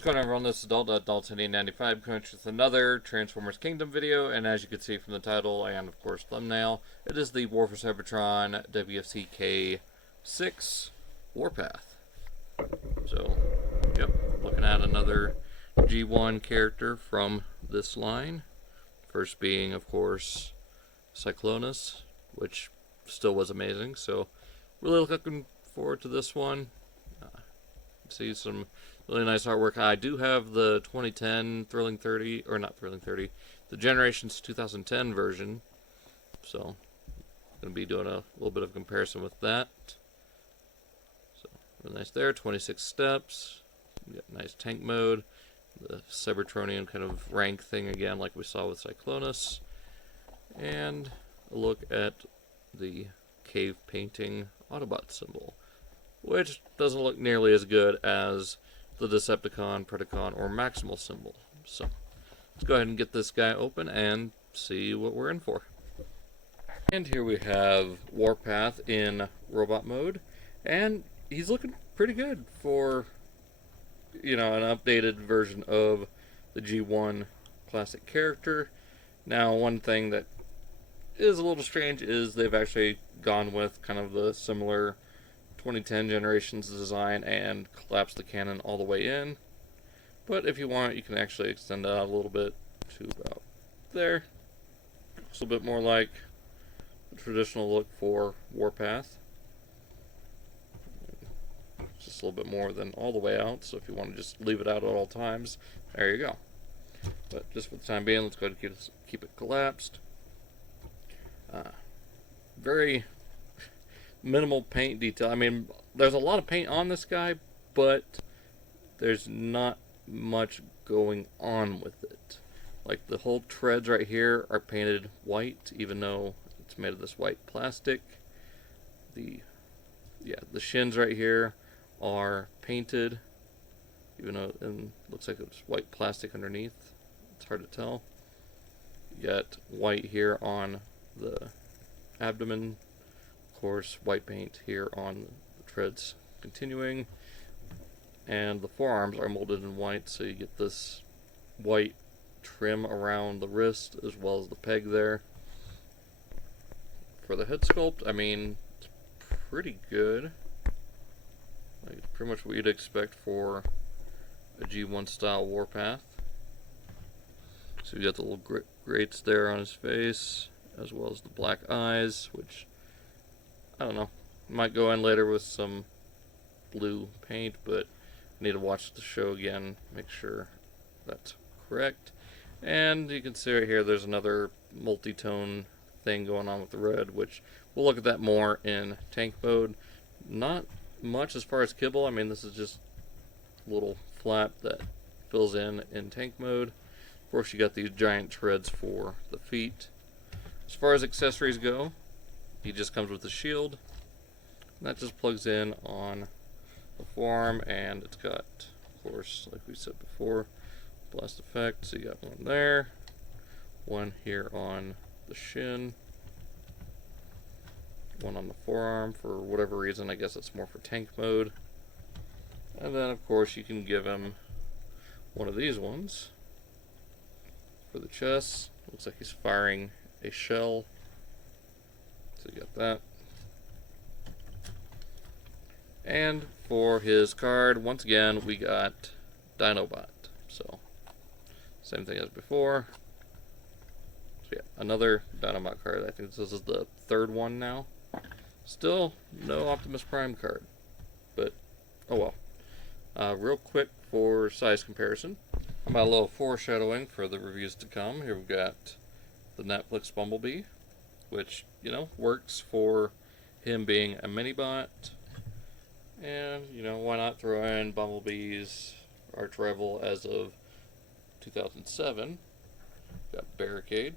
What's going on, everyone? This is Dalton95 coming with another Transformers Kingdom video, and as you can see from the title and of course thumbnail, it is the Warpath Cybertron WFC K-6 Warpath. So, yep, looking at another G1 character from this line. First being, of course, Cyclonus, which still was amazing. So, really looking forward to this one. See some really nice artwork. I do have the 2010 Thrilling 30, or not Thrilling 30, the Generations 2010 version. So, I'm going to be doing a little bit of comparison with that. So, really nice there. 26 steps. We got nice tank mode. The Cybertronian kind of rank thing again, like we saw with Cyclonus. And a look at the cave painting Autobot symbol, which doesn't look nearly as good as the Decepticon, Predacon, or Maximal symbol. So, let's go ahead and get this guy open and see what we're in for. And here we have Warpath in robot mode, and he's looking pretty good for, you know, an updated version of the G1 classic character. Now, one thing that is a little strange is they've actually gone with kind of the similar 2010 Generations design and collapse the cannon all the way in. But if you want, you can actually extend it out a little bit to about there. It's a bit more like the traditional look for Warpath. Just a little bit more than all the way out, so if you want to just leave it out at all times, there you go. But just for the time being, let's go ahead and keep it collapsed. Very minimal paint detail. I mean, there's a lot of paint on this guy, but there's not much going on with it. Like, the whole treads right here are painted white, even though it's made of this white plastic. The shins right here are painted, even though it looks like it's white plastic underneath. It's hard to tell. You got white here on the abdomen. Of course, white paint here on the treads continuing, and the forearms are molded in white, so you get this white trim around the wrist as well as the peg there. For the head sculpt, I mean, it's pretty good. Like, it's pretty much what you'd expect for a G1 style Warpath. So you got the little grates there on his face, as well as the black eyes, which, I don't know, might go in later with some blue paint, but I need to watch the show again, make sure that's correct. And you can see right here there's another multi-tone thing going on with the red, which we'll look at that more in tank mode. Not much as far as kibble. I mean, this is just a little flap that fills in tank mode. Of course, you got these giant treads for the feet. As far as accessories go, he just comes with a shield. And that just plugs in on the forearm, and it's got, of course, like we said before, blast effect. So you got one there, one here on the shin, one on the forearm for whatever reason. I guess it's more for tank mode. And then, of course, you can give him one of these ones for the chest. Looks like he's firing a shell. So you got that. And for his card, once again, we got Dinobot. So, same thing as before. So yeah, another Dinobot card. I think this is the third one now. Still no Optimus Prime card. But, oh well. Real quick for size comparison. How about a little foreshadowing for the reviews to come? Here we've got the Netflix Bumblebee, which, you know, works for him being a minibot. And, you know, why not throw in Bumblebee's arch rival as of 2007. Got Barricade.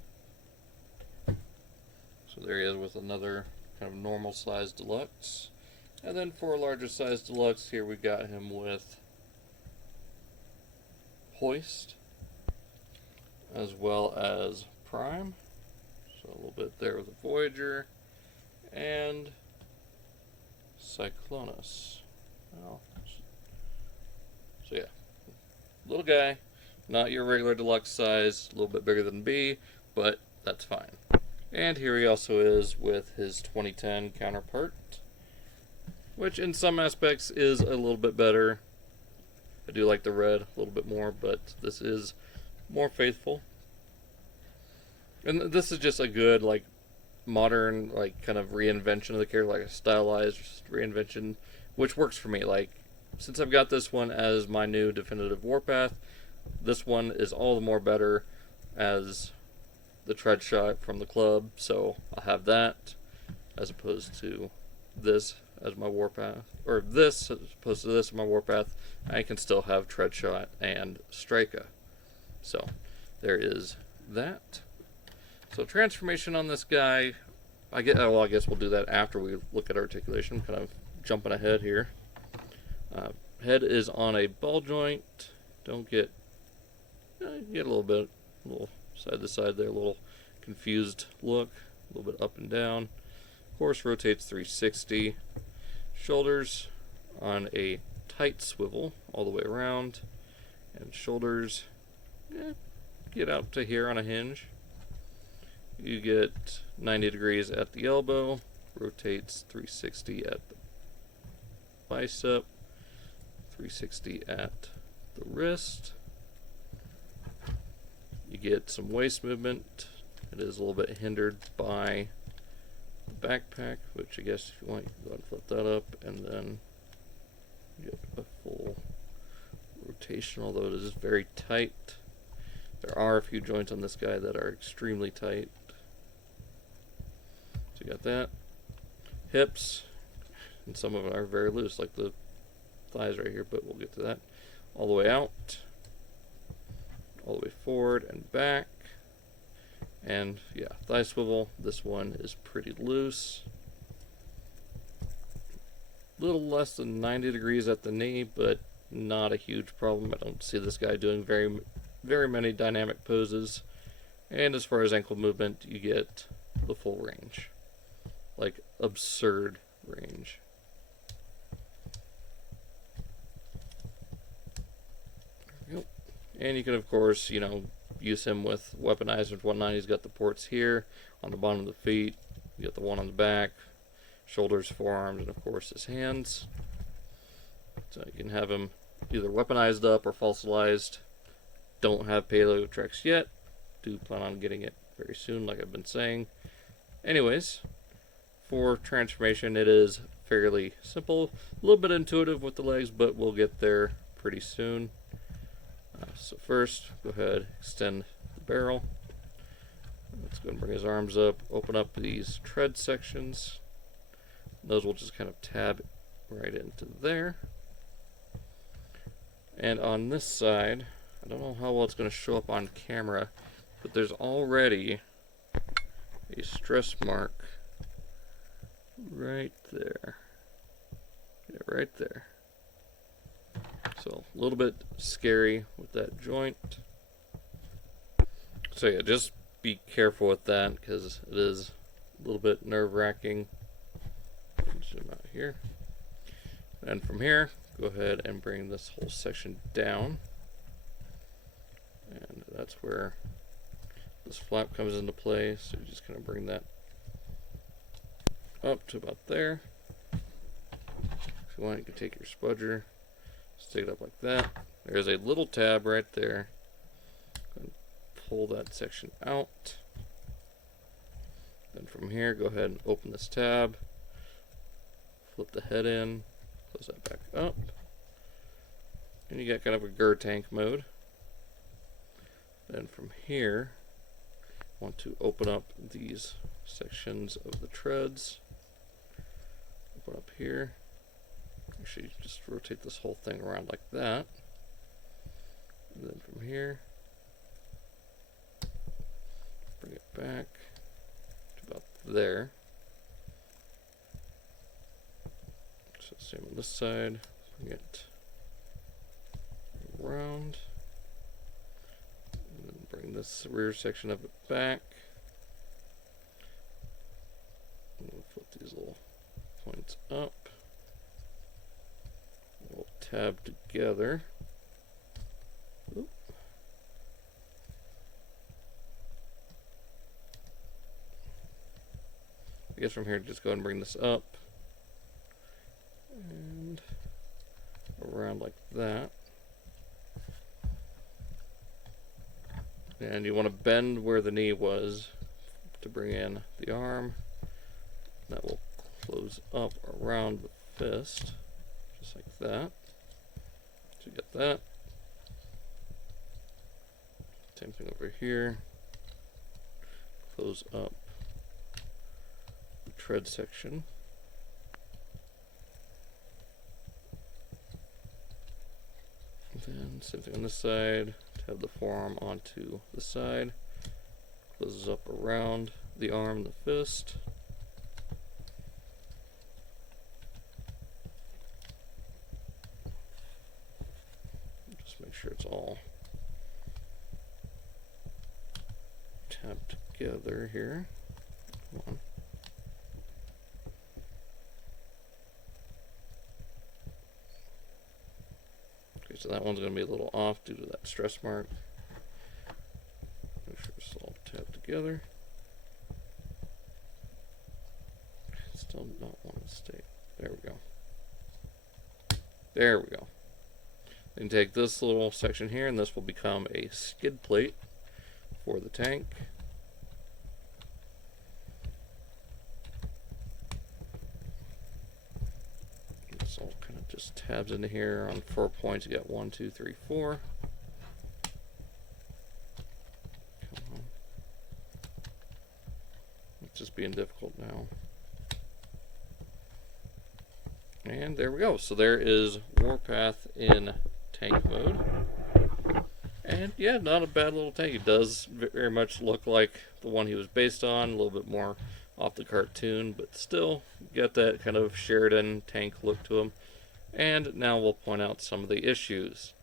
So there he is with another kind of normal size deluxe. And then for a larger size deluxe, here we got him with Hoist, as well as Prime. So a little bit there with the Voyager, and Cyclonus. Well, so yeah, little guy, not your regular deluxe size, a little bit bigger than B, but that's fine. And here he also is with his 2010 counterpart, which in some aspects is a little bit better. I do like the red a little bit more, but this is more faithful. And this is just a good, like, modern, like, kind of reinvention of the character, like a stylized reinvention, which works for me. Like, since I've got this one as my new definitive Warpath, this one is all the more better as the tread shot from the club, so I'll have that as opposed to this as my Warpath, or this as opposed to this as my Warpath. I can still have tread shot and Strika. So there is that. So transformation on this guy, I guess we'll do that after we look at articulation. Kind of jumping ahead here. Head is on a ball joint. Don't get a little bit, a little side to side there, a little confused look, a little bit up and down. Of course, rotates 360. Shoulders on a tight swivel all the way around, and shoulders get out to here on a hinge. You get 90 degrees at the elbow, rotates 360 at the bicep, 360 at the wrist. You get some waist movement. It is a little bit hindered by the backpack, which I guess if you want, you can go ahead and flip that up, and then you get a full rotation, although it is very tight. There are a few joints on this guy that are extremely tight. So you got that. Hips, and some of them are very loose, like the thighs right here, but we'll get to that. All the way out, all the way forward and back. And yeah, thigh swivel, this one is pretty loose. A little less than 90 degrees at the knee, but not a huge problem. I don't see this guy doing very many dynamic poses. And as far as ankle movement, you get the full range. Like, absurd range. Yep. And you can, of course, use him with weaponizers and whatnot. He's got the ports here on the bottom of the feet. You got the one on the back, shoulders, forearms, and of course his hands. So you can have him either weaponized up or fossilized. Don't have payload tracks yet. Do plan on getting it very soon, like I've been saying. Anyways, for transformation, it is fairly simple. A little bit intuitive with the legs, but we'll get there pretty soon. So first, go ahead, extend the barrel. Let's go and bring his arms up, open up these tread sections. Those will just kind of tab right into there. And on this side, I don't know how well it's going to show up on camera, but there's already a stress mark right there. Yeah, right there. So a little bit scary with that joint. So yeah, just be careful with that because it is a little bit nerve-wracking. Zoom out here. And from here, go ahead and bring this whole section down. And that's where this flap comes into play. So you just kind of bring that up to about there. If you want, you can take your spudger, stick it up like that. There's a little tab right there. Pull that section out. Then from here, go ahead and open this tab. Flip the head in. Close that back up. And you got kind of a GUR tank mode. Then from here, want to open up these sections of the treads. Open up here. Actually, just rotate this whole thing around like that. And then from here, bring it back to about there. So same on this side. Bring it around. And then bring this rear section of it back. And we'll flip these little points up. We'll tab together. I guess from here, just go ahead and bring this up. And around like that. And you want to bend where the knee was to bring in the arm. That will close up around the fist, just like that. So you got that. Same thing over here. Close up the tread section. And then same thing on this side. Have the forearm onto the side. Closes up around the arm, the fist. Just make sure it's all tapped together here. Come on. Okay, so that one's going to be a little off due to that stress mark. Make sure it's all tapped together. Still not want to stay. There we go. There we go. Then take this little section here, and this will become a skid plate for the tank. This all kind of just tabs into here on 4 points. You got 1, 2, 3, 4. Come on. It's just being difficult now. And there we go. So there is Warpath in tank mode. And yeah, not a bad little tank. It does very much look like the one he was based on, a little bit more off the cartoon, but still got that kind of Sheridan tank look to him. And now we'll point out some of the issues.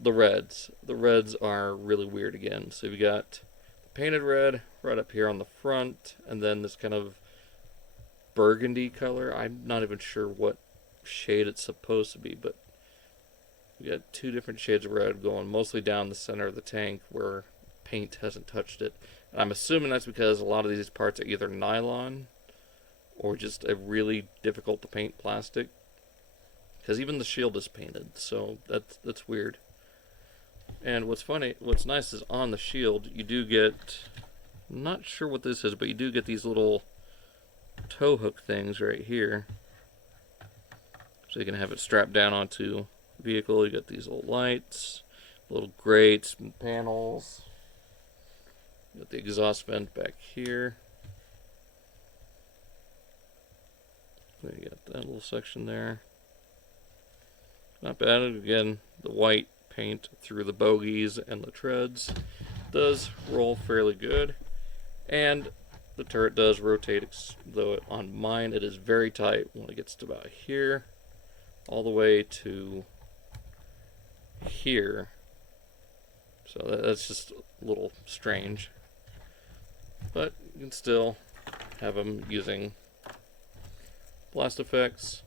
The reds. The reds are really weird again. So we got the painted red right up here on the front, and then this kind of burgundy color. I'm not even sure what shade it's supposed to be, but we got two different shades of red going mostly down the center of the tank where paint hasn't touched it. And I'm assuming that's because a lot of these parts are either nylon or just a really difficult to paint plastic, because even the shield is painted, so that's weird. And what's nice is on the shield you do get, I'm not sure what this is, but you do get these little tow hook things right here, so you can have it strapped down onto the vehicle. You got these little lights, little grates and panels. You got the exhaust vent back here. You got that little section there. Not bad. Again, the white paint through the bogies and the treads does roll fairly good. And the turret does rotate, though on mine it is very tight when it gets to about here, all the way to here. So that's just a little strange. But you can still have them using blast effects.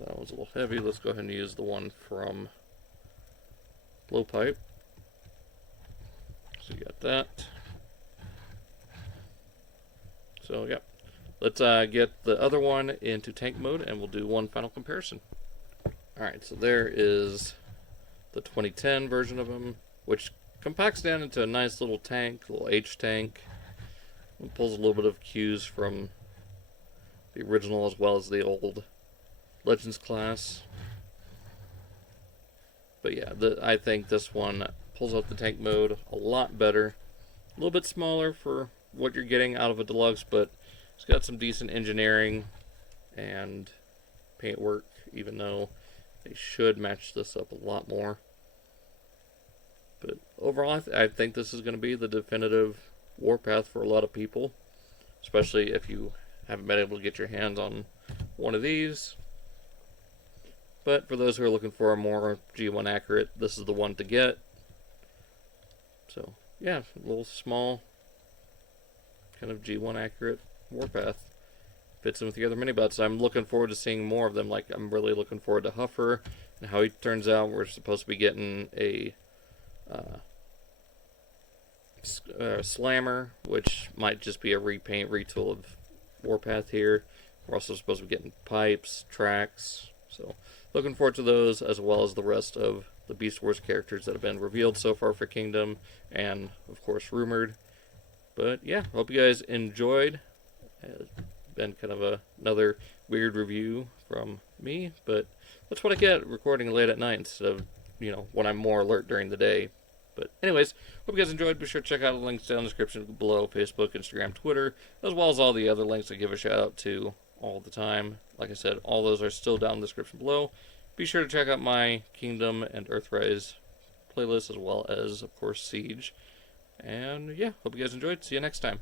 That one's a little heavy. Let's go ahead and use the one from Blowpipe. So you got that. So yeah, let's get the other one into tank mode and we'll do one final comparison. Alright, so there is the 2010 version of him, which compacts down into a nice little tank, little H tank. It pulls a little bit of cues from the original as well as the old Legends class. But yeah, I think this one pulls out the tank mode a lot better. A little bit smaller for what you're getting out of a deluxe, but it's got some decent engineering and paint work, even though they should match this up a lot more. But overall, I think this is going to be the definitive Warpath for a lot of people, especially if you haven't been able to get your hands on one of these. But for those who are looking for a more G1 accurate, this is the one to get. So yeah, a little small, kind of G1 accurate Warpath. Fits in with the other minibots. I'm looking forward to seeing more of them. Like, I'm really looking forward to Huffer and how he turns out. We're supposed to be getting a Slammer, which might just be a repaint, retool of Warpath here. We're also supposed to be getting pipes, tracks, so looking forward to those, as well as the rest of the Beast Wars characters that have been revealed so far for Kingdom, and of course rumored. But yeah, hope you guys enjoyed. It's been kind of another weird review from me, but that's what I get recording late at night instead of, when I'm more alert during the day. But anyways, hope you guys enjoyed. Be sure to check out the links down in the description below: Facebook, Instagram, Twitter, as well as all the other links I give a shout out to all the time. Like I said, all those are still down in the description below. Be sure to check out my Kingdom and Earthrise playlist, as well as, of course, Siege. And yeah, hope you guys enjoyed. See you next time.